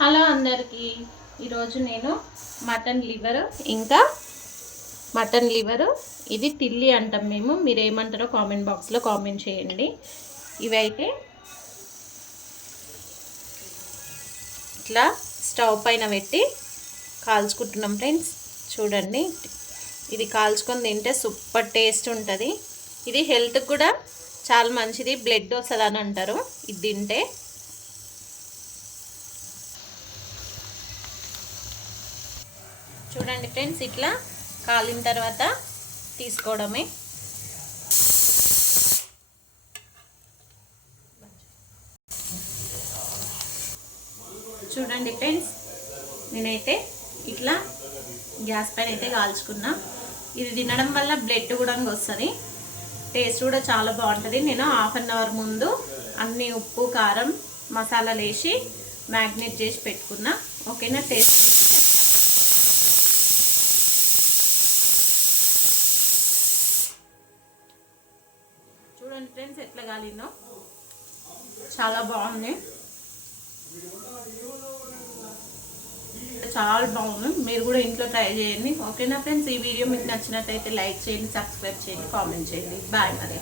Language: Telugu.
హలో అందరికీ. ఈరోజు నేను మటన్ లివరు ఇది తిల్లి అంటాం మేము. మీరు ఏమంటారో కామెంట్ బాక్స్లో కామెంట్ చేయండి. ఇవైతే ఇట్లా స్టవ్ పైన పెట్టి కాల్చుకుంటున్నాం ఫ్రెండ్స్. చూడండి, ఇది కాల్చుకొని తింటే సూపర్ టేస్ట్ ఉంటుంది. ఇది హెల్త్కి కూడా చాలా మంచిది, బ్లడ్ వస్తుంది అని అంటారు ఇది తింటే. చూడండి ఫ్రెండ్స్, ఇట్లా కాలిన తర్వాత తీసుకోవడమే. చూడండి ఫ్రెండ్స్, నేనైతే ఇట్లా గ్యాస్ పైన అయితే కాల్చుకున్నా. ఇది తినడం వల్ల బ్లడ్ కూడా వస్తుంది, టేస్ట్ కూడా చాలా బాగుంటుంది. నేను హాఫ్ అన్ అవర్ ముందు అన్ని ఉప్పు కారం మసాలాలు వేసి మ్యాగ్నేట్ చేసి పెట్టుకున్నా. ఓకేనా, టేస్ట్ చేసి చెప్తాను. చూడండి ఫ్రెండ్స్, ఎట్లా కాలినో చాలా బాగుంది, చాలా బాగుంది. మీరు కూడా ఇంట్లో ట్రై చేయండి. ఓకేనా ఫ్రెండ్స్, ఈ వీడియో మీకు నచ్చినట్టయితే లైక్ చేయండి, సబ్స్క్రైబ్ చేయండి, కామెంట్ చేయండి. బాయ్ మరి.